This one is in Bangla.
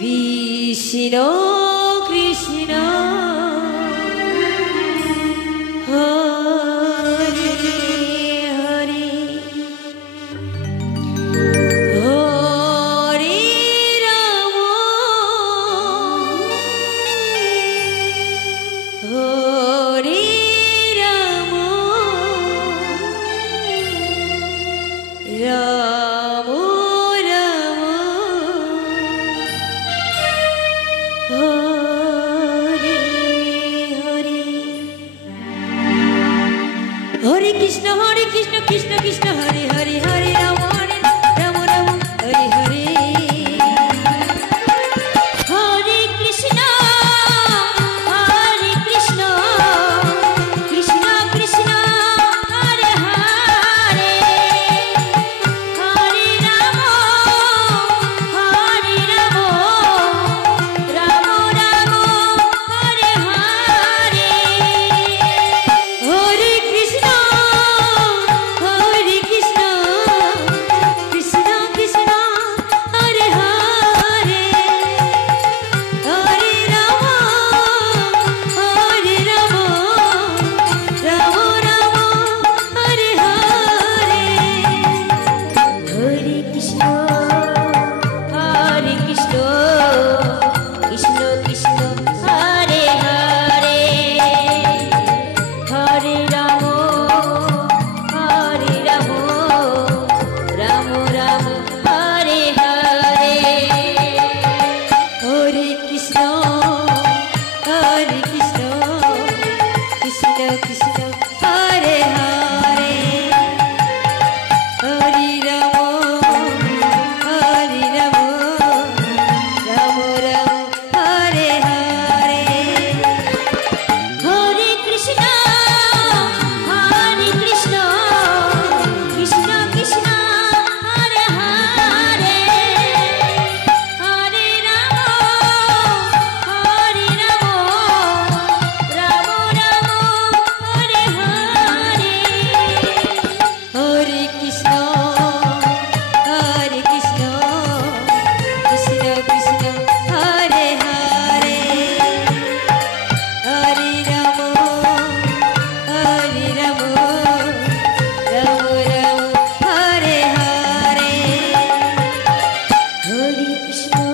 কৃষ্ণ কৃষ্ণ হরে হরে হরে রাম হরে রাম রাম রাম হরে হরে হরে কৃষ্ণ কৃষ্ণ কৃষ্ণ হরে হরে হরে রাম রাম রাম হরে হরে হরে কৃষ্ণ কৃষ্ণ কৃষ্ণ হরে হরে হরে রাম রাম রাম হরে হরে হরে কৃষ্ণ কৃষ্ণ কৃষ্ণ হরে হরে হরে রাম রাম রাম হরে হরে হরে কৃষ্ণ কৃষ্ণ কৃষ্ণ হরে হরে হরে রাম রাম রাম হরে হরে হরে কৃষ্ণ কৃষ্ণ কৃষ্ণ হরে হরে হরে রাম রাম রাম হরে হরে হরে কৃষ্ণ কৃষ্ণ কৃষ্ণ হরে হরে হরে রাম রাম রাম হরে হরে হরে কৃষ্ণ কৃষ্ণ কৃষ্ণ হরে হরে হরে রাম রাম রাম হরে হরে হরে কৃষ্ণ